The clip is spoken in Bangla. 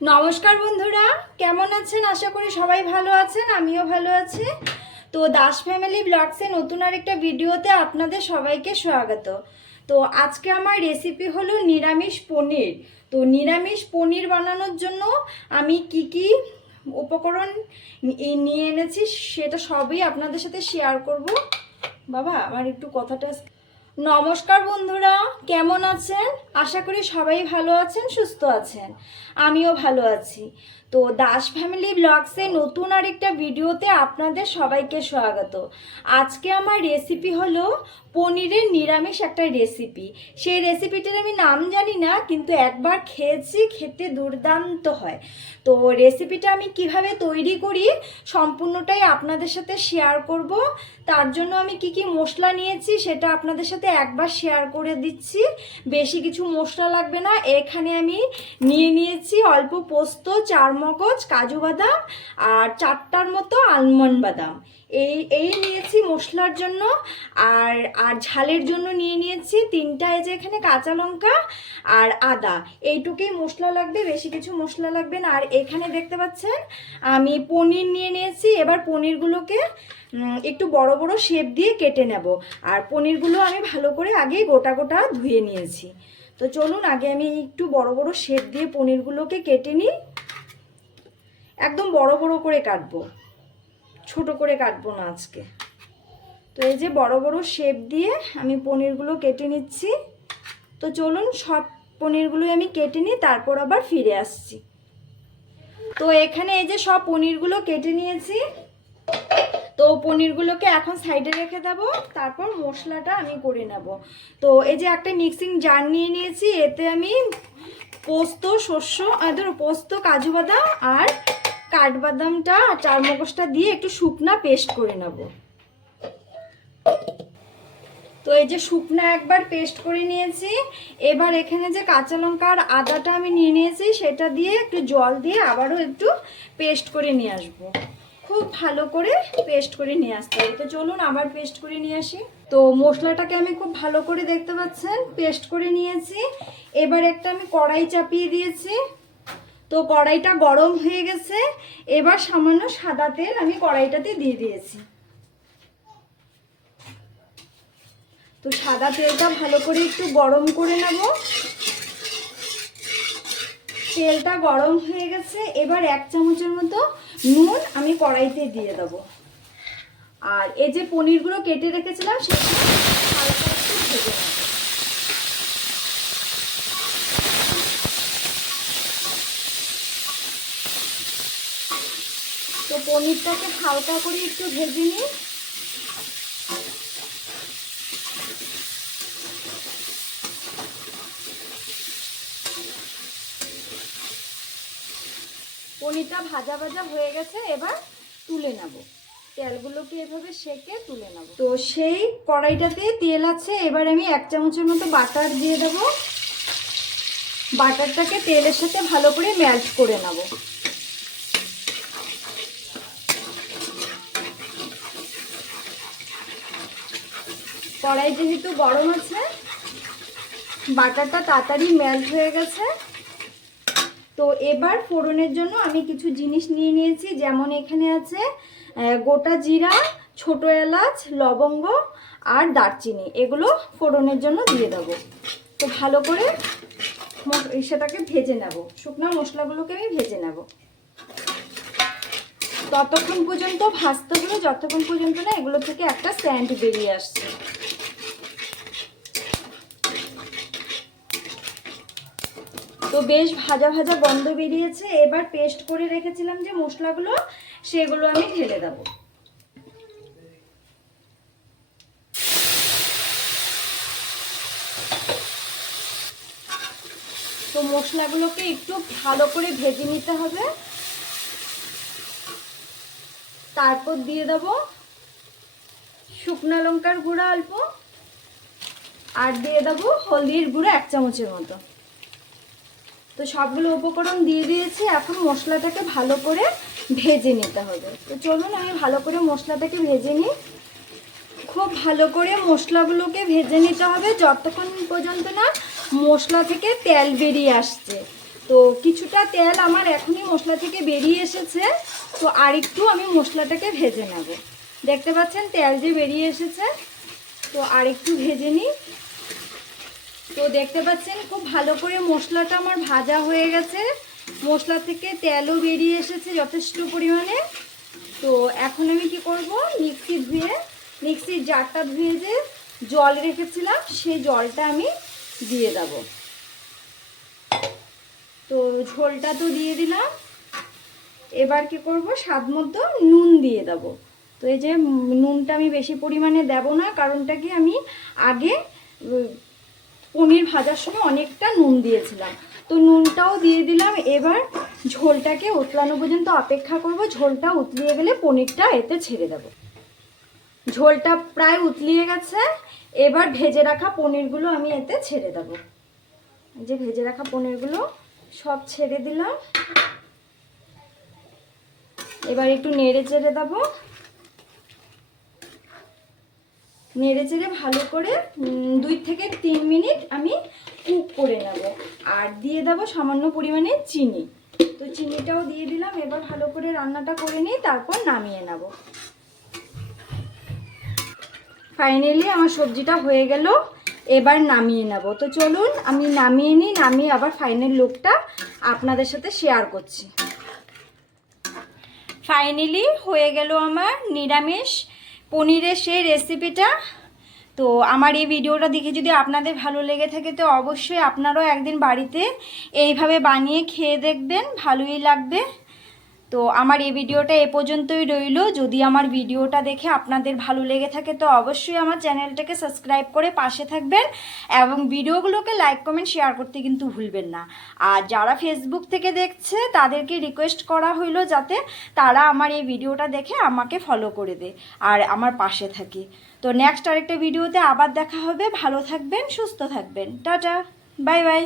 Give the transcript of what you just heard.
নমস্কার বন্ধুরা, কেমন আছেন? আশা করি সবাই ভালো আছেন, আমিও ভালো আছি। তো দাস ফ্যামিলি ব্লগসে নতুন আরেকটা ভিডিওতে আপনাদের সবাইকে স্বাগত। তো আজকে আমার রেসিপি হলো নিরামিষ পনির। তো নিরামিষ পনির বানানোর জন্য আমি কি কি উপকরণ নিয়ে এনেছি সেটা সবই আপনাদের সাথে শেয়ার করব। বাবা, আমার একটু কথাটা নমস্কার বন্ধুরা কেমন আছেন? আশা করি সবাই ভালো আছেন সুস্থ আছেন। আমিও ভালো আছি। তো দাস ফ্যামিলি ব্লগসে নতুন আরেকটা ভিডিওতে আপনাদের সবাইকে স্বাগত। আজকে আমার রেসিপি হলো পনিরের নিরামিষ একটা রেসিপি সেই রেসিপিটার আমি নাম জানি না, কিন্তু একবার খেয়েছি, খেতে দুর্দান্ত হয়। তো রেসিপিটা আমি কীভাবে তৈরি করি সম্পূর্ণটাই আপনাদের সাথে শেয়ার করব। তার জন্য আমি কি কি মশলা নিয়েছি সেটা আপনাদের সাথে একবার শেয়ার করে দিচ্ছি। বেশি কিছু মশলা লাগবে না। এখানে আমি নিয়ে নিয়েছি অল্প পোস্ত, চার মগজ, কাজু বাদাম আর চারটার মতো আলমন্ড বাদাম। এই এই নিয়েছি মশলার জন্য আর আর ঝালের জন্য নিয়ে নিয়েছি তিনটা, এই যে এখানে কাঁচা লঙ্কা আর আদা। এইটুকুই মশলা লাগবে, বেশি কিছু মশলা লাগবে না। আর এখানে দেখতে পাচ্ছেন, আমি পনির নিয়ে নিয়েছি। এবার পনিরগুলোকে একটু বড় বড় শেপ দিয়ে কেটে নেব। আর পনিরগুলো আমি ভালো করে আগে গোটা গোটা ধুয়ে নিয়েছি। তো চলুন, আগে আমি একটু বড় বড় শেপ দিয়ে পনিরগুলোকে কেটে নিই। একদম বড় বড় করে কাটবো। ছোট করে কাটবো না আজকে। তো এই যে বড় বড় শেপ দিয়ে আমি পনিরগুলো কেটে নিচ্ছি। তো চলুন সব পনিরগুলোই আমি কেটে নিই, তারপর আবার ফিরে আসছি। তো এখানে এই যে সব পনিরগুলো কেটে নিয়েছি। তো পনিরগুলোকে এখন সাইডে রেখে দেবো, তারপর মশলাটা আমি করে নেব। তো এই যে একটা মিক্সিং জার নিয়ে নিয়েছি, এতে আমি পোস্ত, শস্য ধরো পোস্ত, কাজু বাদাম আর কাঠবাদামটা আর চার মগজটা দিয়ে একটু শুকনা পেস্ট করে নেব। তো এই যে শুকনা একবার পেস্ট করে নিয়েছি, এবার এখানে যে কাঁচা লঙ্কা আর আদাটা আমি নিয়ে নিয়েছি, সেটা দিয়ে একটু জল দিয়ে আবারও একটু পেস্ট করে নিয়ে আসব। খুব ভালো করে পেস্ট করে নিয়ে আসতে হবে। তো চলুন আবার পেস্ট করে নিয়ে আসি। তো মশলাটাকে আমি খুব ভালো করে দেখতে পাচ্ছেন, পেস্ট করে নিয়েছি। এবার একটা আমি কড়াই চাপিয়ে দিয়েছি। তো কড়াইটা গরম হয়ে গেছে। এবার সামান্য সাদা তেল আমি কড়াইটাতে দিয়ে দিয়েছি। তো সাদা তেলটা ভালো করে একটু গরম করে নেব। তেলটা গরম হয়ে গেছে, এবার এক চামচের মতো নুন আমি কড়াইতে দিয়ে দেব। আর এই যে পনিরগুলো কেটে রেখেছিলাম সেটা হালকা একটু ভেজে নেব। পনিরটাকে হালকা করে একটু ভেজে নিই। পনিরটা ভাজা ভাজা হয়ে গেছে, এবার তুলে নেব। তেলগুলোকে এভাবে সেকে তুলে নেব। তো সেই কড়াইটাতে তেল আছে, এবার আমি এক চামচের মতো বাটার দিয়ে দেব। বাটারটাকে তেলের সাথে ভালো করে ম্যাল্ট করে নেব। কড়াই যেহেতু গরম আছে, বাটারটা তাড়াতাড়ি মেল্ট হয়ে গেছে। তো এবার ফোড়নের জন্য আমি কিছু জিনিস নিয়ে নিয়েছি, যেমন এখানে আছে গোটা জিরা, ছোট এলাচ, লবঙ্গ আর দারচিনি। এগুলো ফোড়নের জন্য দিয়ে দেবো। তো ভালো করে সেটাকে ভেজে নেব। শুকনো মশলাগুলোকে আমি ভেজে নেব। ততক্ষণ পর্যন্ত ভাজতে হবে, যতক্ষণ পর্যন্ত না এগুলো থেকে একটা স্যান্ড বেরিয়ে আসছে। তো বেশ ভাজা ভাজা গন্ধ বেরিয়েছে। এবার পেস্ট করে রেখেছিলাম যে মশলাগুলো, সেগুলো আমি ঢেলে দেবো। তো মশলাগুলোকে একটু ভালো করে ভেজে নিতে হবে। তারপর দিয়ে দেবো শুকনো লঙ্কার গুঁড়া অল্প। আর দিয়ে দেবো হলদির গুঁড়ো এক চামচের মতো। তো সবগুলো উপকরণ দিয়ে দিয়েছি, এখন মশলাটাকে ভালো করে ভেজে নিতে হবে। তো চলুন, আমি ভালো করে মশলাটাকে ভেজে নিই। খুব ভালো করে মশলাগুলোকে ভেজে নিতে হবে, যতক্ষণ পর্যন্ত না মশলা থেকে তেল বেরিয়ে আসছে। তো কিছুটা তেল আমার এখনই মশলা থেকে বেরিয়ে এসেছে, তো আরেকটু আমি মশলাটাকে ভেজে নেব। দেখতে পাচ্ছেন তেল যে বেরিয়ে এসেছে, তো আরেকটু ভেজে নিই। তো দেখতে পাচ্ছেন, খুব ভালো করে মশলাটা আমার ভাজা হয়ে গেছে। মশলা থেকে তেলও বেরিয়ে এসেছে যথেষ্ট পরিমাণে। তো এখন আমি কি করব? মিক্সি ধুয়ে, মিক্সির জারটা ধুয়ে যে জল রেখেছিলাম, সেই জলটা আমি দিয়ে দেব। তো ঝোলটা তো দিয়ে দিলাম। এবার কি করব? স্বাদ মতো নুন দিয়ে দেব। তো এই যে নুনটা আমি বেশি পরিমাণে দেব না, কারণটা কি আমি আগে পনির ভাজার সময় অনেকটা নুন দিয়েছিলাম। তো নুনটাও দিয়ে দিলাম, এবার ঝোলটাকে উতলানো পর্যন্ত অপেক্ষা করব, ঝোলটা উতলিয়ে গেলে পনিরটা এতে ছেড়ে দেব। ঝোলটা প্রায় উতলিয়ে গেছে, এবার ভেজে রাখা পনিরগুলো আমি এতে ছেড়ে দেব। যে ভেজে রাখা পনিরগুলো সব ছেড়ে দিলাম। এবার একটু নেড়ে চেড়ে দেবো। নেড়ে চেড়ে ভালো করে দুই থেকে তিন মিনিট আমি কুক করে নেব। আর দিয়ে দেবো সামান্য পরিমাণে চিনি। তো চিনিটাও দিয়ে দিলাম, এবার ভালো করে রান্নাটা করে নিই তারপর নামিয়ে নেব। ফাইনালি আমার সবজিটা হয়ে গেল, এবার নামিয়ে নেব। তো চলুন, আমি নামিয়ে নিই, নামিয়ে আবার ফাইনাল লুকটা আপনাদের সাথে শেয়ার করছি। ফাইনালি হয়ে গেল আমার নিরামিষ পনিরের সেই রেসিপিটা তো আমার এই ভিডিওটা দেখে যদি আপনাদের ভালো লেগে থাকে, তো অবশ্যই আপনারাও একদিন বাড়িতে এইভাবে বানিয়ে খেয়ে দেখবেন, ভালোই লাগবে। তো আমার এই ভিডিওটা এ পর্যন্তই রইল। যদি আমার ভিডিওটা দেখে আপনাদের ভালো লেগে থাকে, তো অবশ্যই আমার চ্যানেলটাকে সাবস্ক্রাইব করে পাশে থাকবেন এবং ভিডিওগুলোকে লাইক, কমেন্ট, শেয়ার করতে কিন্তু ভুলবেন না। আর যারা ফেসবুক থেকে দেখছে, তাদেরকে রিকোয়েস্ট করা হইল যাতে তারা আমার এই ভিডিওটা দেখে আমাকে ফলো করে দে আর আমার পাশে থাকে। তো নেক্সট আরেকটা ভিডিওতে আবার দেখা হবে। ভালো থাকবেন, সুস্থ থাকবেন। Tata bye bye